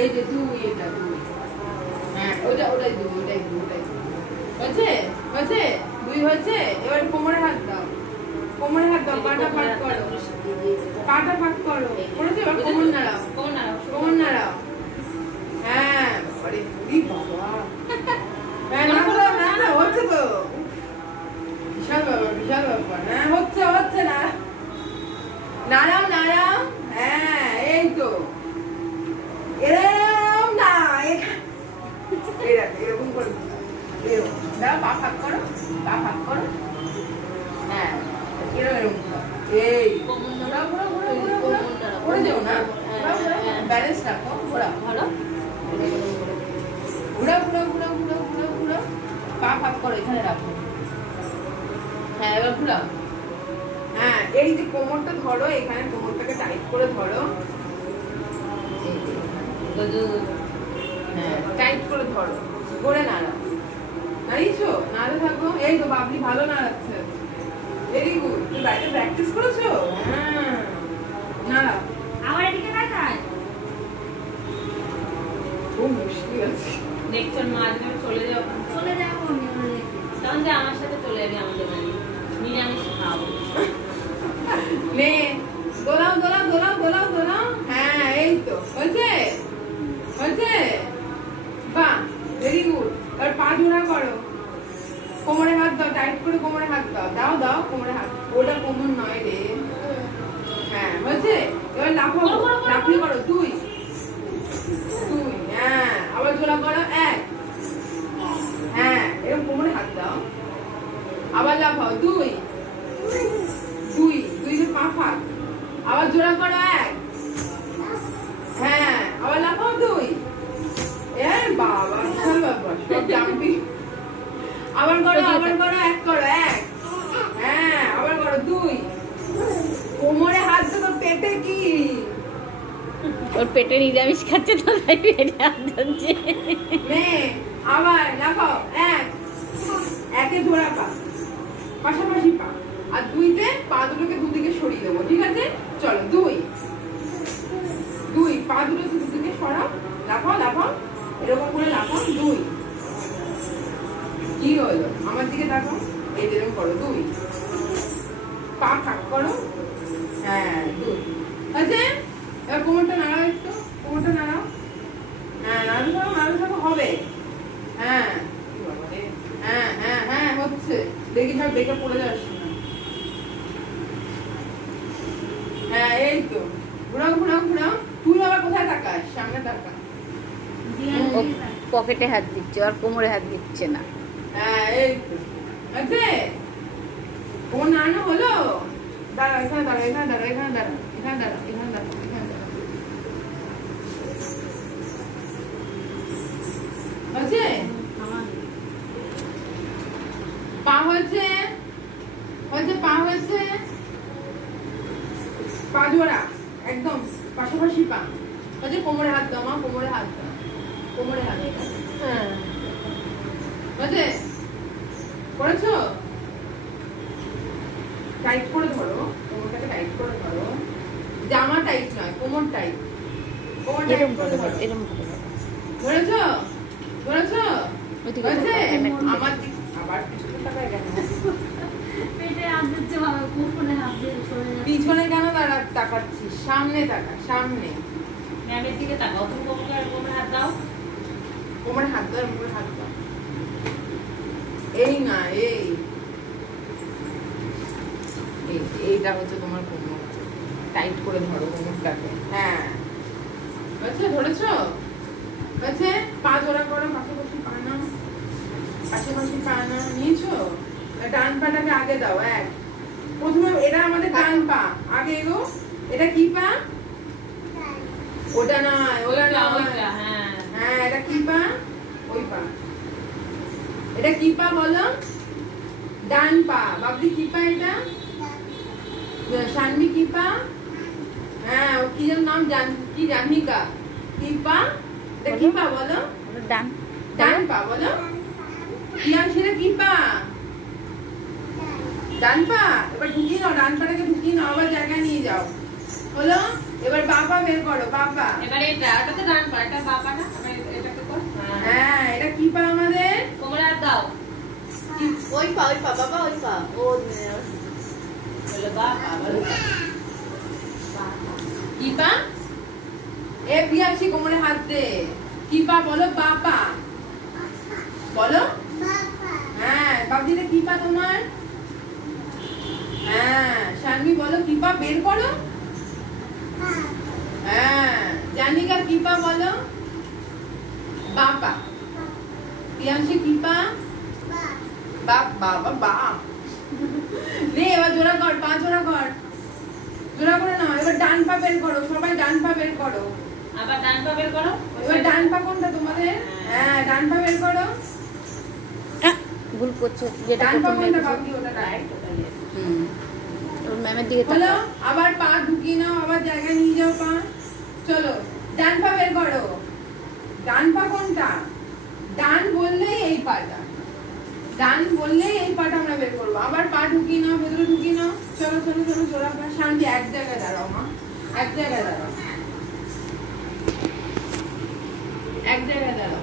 এই যে দুই, এটা দুই। হ্যাঁ ওটাই দুই, ওটাই দুই, ওটাই হয়েছে হয়েছে, দুই হয়েছে। এবার কোমরে হাত দাও, কোমরে হাত দাও, পাটা ফাঁক করো, পাটা ফাঁক করো, করেছো? এবার কোমর নাড়াও, কোমর নাড়াও। হ্যাঁ আরে বাবা, হ্যাঁ না না না, হচ্ছে তো, বিশাল ব্যাপার, বিশাল ব্যাপার। হ্যাঁ হচ্ছে হচ্ছে না, নাড়াও নাড়াও। হ্যাঁ এই তো, এরকম না, এরকম করে দাও, পা ফাঁক করো, পা ফাঁক করো। হ্যাঁ এরকম এই ঘোরা ঘোরা ঘোরা ঘোরা ঘোরা করে যাও না, ব্যালেন্স রাখো, ঘোরা ভালো, ঘোরা ঘোরা ঘোরা ঘোরা ঘোরা ঘোরা, পা ফাঁক করো, এখানে রাখো। হ্যাঁ এবার ঘোরা। হ্যাঁ এই যে কোমরটা ধরো, এখানে কোমরটাকে টাইট করে ধরো। হ্যাঁ টাইট করে ধরো, করে নাড়াও, নাড়িয়েছো, নাড়ে থাকো। এই তো বাবলি ভালো নাড়াচ্ছে, ভেরি গুড। তুমি বাইরে প্র্যাকটিস করেছো? হ্যাঁ নাড়াও। আমার এদিকে তাকায়, খুব মুশকিল আছে। দেখছেন মা আজকে চলে যাবো, চলে যাবো তখন যে আমার সাথে চলে যাবে আমাদের বাড়ি, নিরামিষ খাবো। নে দোলাও দোলাও দোলাও দোলাও দোলাও। হ্যাঁ এই তো হয়েছে, হয়েছে, বাহ ভেরি গুড। এবার পা জোড়া করো, কোমরে হাত দাও, টাইট করে কোমরে হাত দাও, দাও দাও কোমরে হাত, ওটা কোমর নয় রে। হ্যাঁ হয়েছে, এবার লাফাও, লাফি করো, দুই দুই, হ্যাঁ আবার জোড়া করো, এক, হ্যাঁ এরকম কোমরে হাত দাও, আবার লাফাও, দুই দুই, দুই পা ফাঁক, আবার জোড়া করো, এক, হ্যাঁ আবার লাফাও, দুই। এ বাবা বিশাল ব্যাপার, সব জাম্পিং। আবার করো, আবার করো, এক করো, এক, হ্যাঁ আবার করো, দুই। কোমরে হাত দাও, পেটে কি? ওর পেটে নিরামিষ খাচ্ছে তো, তাই পেটে হাত ধরছে। নে আবার লাফাও, এক, একে ধরা পা, পাশাপাশি পা, আর দুইতে পা দুটোকে দুদিকে সরিয়ে দেবো, ঠিক আছে? চলো দুই দুই, পা দুটো দুদিকে সরাও, লাফাও লাফাও, এরকম করে লাফাও, দুই। কি হলো? আমার দিকে তাকাও, এই যেরকম করো, দুই, পা ফাঁক করো, হ্যাঁ দুই আছে। এবার কোমরটা নাড়াও, একটু কোমরটা নাড়াও, হ্যাঁ নাড়ু থাকো, নাড়ু থাকো, হবে। হ্যাঁ হ্যাঁ হ্যাঁ হ্যাঁ হচ্ছে, দেখি সব দেখে পড়ে যাচ্ছে না। হ্যাঁ এই তো, ঘুরাও ঘুরাও ঘুরাও। তুই আবার কোথায় তাকাস? সামনে তাকা। পকেটে হাত দিচ্ছে, আর কোমরে হাত দিচ্ছে না। হ্যাঁ এই তো আছে, কোন নাড়ানো হলো? দাঁড়া এখানে, দাঁড়া এখানে, দাঁড়া এখানে, দাঁড়া এখানে, দাঁড়া এখানে, দাঁড়া এখানে, দাঁড়া। আছে পা হয়েছে, হয়েছে পা হয়েছে, পা জোড়া একদম পাশাপাশি পা হয়েছে। কোমরে হাত দাও, মা কোমরে হাত দাও, কোমরে হাত দাও। হ্যাঁ হয়েছে, করেছো? টাইট করে ধরো, কোমরটাকে টাইট করে ধরো, জামা টাইট নয়, কোমর টাইট, কোমর টাইট করে ধরো, এরকম করে ধরেছো ধরেছো? ওইদিকে হয়েছে? ধরো, আমার দিক আবার পিছনে তাকায় কেন? পেটে হাত দিচ্ছে বাবা, কোমরে হাত দিয়ে চলে যাবে। পিছনে কেন তাকাচ্ছিস? সামনে তাকা, সামনে। ম্যামের দিকে তাকাও, তুমি কোমরে হাত দাও, কোমরে হাত দাও, কোমরে হাত দাও, এই না এই, এইটা হচ্ছে তোমার কোমর, টাইট করে ধরো কোমরটাকে। হ্যাঁ হয়েছে, ধরেছো? হয়েছে, পা জোড়া করো, পাশাপাশি পা নাও, পাশাপাশি পা নাও, নিয়েছো? ডান পাটাকে আগে দাও, এক, প্রথমে এটা আমাদের ডান পা, আগে এগো। এটা কি পা? ওটা নয়, ওটা নয়, হ্যাঁ হ্যাঁ এটা কি পা? ওই পা। এটা কি পা বলো? ডান পা। বাবলি কি পা এটা? শানমি কি পা? হ্যাঁ ও কি যেন নাম, কি জাহ্নিকা কি পা? এটা কি পা বলো? ডান, ডান পা বলো। ইয়ান সেটা কি পা? ডান পা। এবার ঢুকিয়ে নাও, ডান পাটাকে ঢুকিয়ে নাও, আবার জায়গায় নিয়ে যাও, হলো? এবার বাবা বের করো, বাবা। এবারে এটা তো ডান পা, এটা ওই পা বাবা ওই পা ও বলে বাবা বলে কি পা? এ প্রিয়াংশী কোমরে হাত দে। কি পা বলো? বাবা বলো। হ্যাঁ বাবদিতে কি পা তোমার? হ্যাঁ শানভি বলো কি পা বের করো। হ্যাঁ জানিকা কি পা বলো? বাবা। প্রিয়াংশী কি পা? বাপ বাবা বাপ। নে এবার জোড়া কর, পা জোড়া কর। জোড়া করে নাও। এবার ডান পা বের করো, সবাই ডান পা বের করো। আবার ডান পা বের করো। এবার ডান পা কোনটা তোমাদের? হ্যাঁ ডান পা বের করো। ভুল করছো যেটা ডান পা প্রথমে কোনটা করছো। বাকি ওটা রাইট। ওর ম্যামের দিকে হলো তাকাও। আবার পা ঢুকিয়ে নাও, আবার জায়গায় নিয়ে যাও পা। চলো ডান পা বের করো। ডান পা কোনটা? ডান বললেই এই পাটা, ডান বললেই এই পাটা আমরা বের করবো। আবার পা ঢুকিয়ে নাও, ভেতরে ঢুকিয়ে নাও। চলো চলো চলো জোড়া পা। শান্তি এক জায়গায় দাঁড়াও মা, এক জায়গায় দাঁড়াও, এক জায়গায় দাঁড়াও।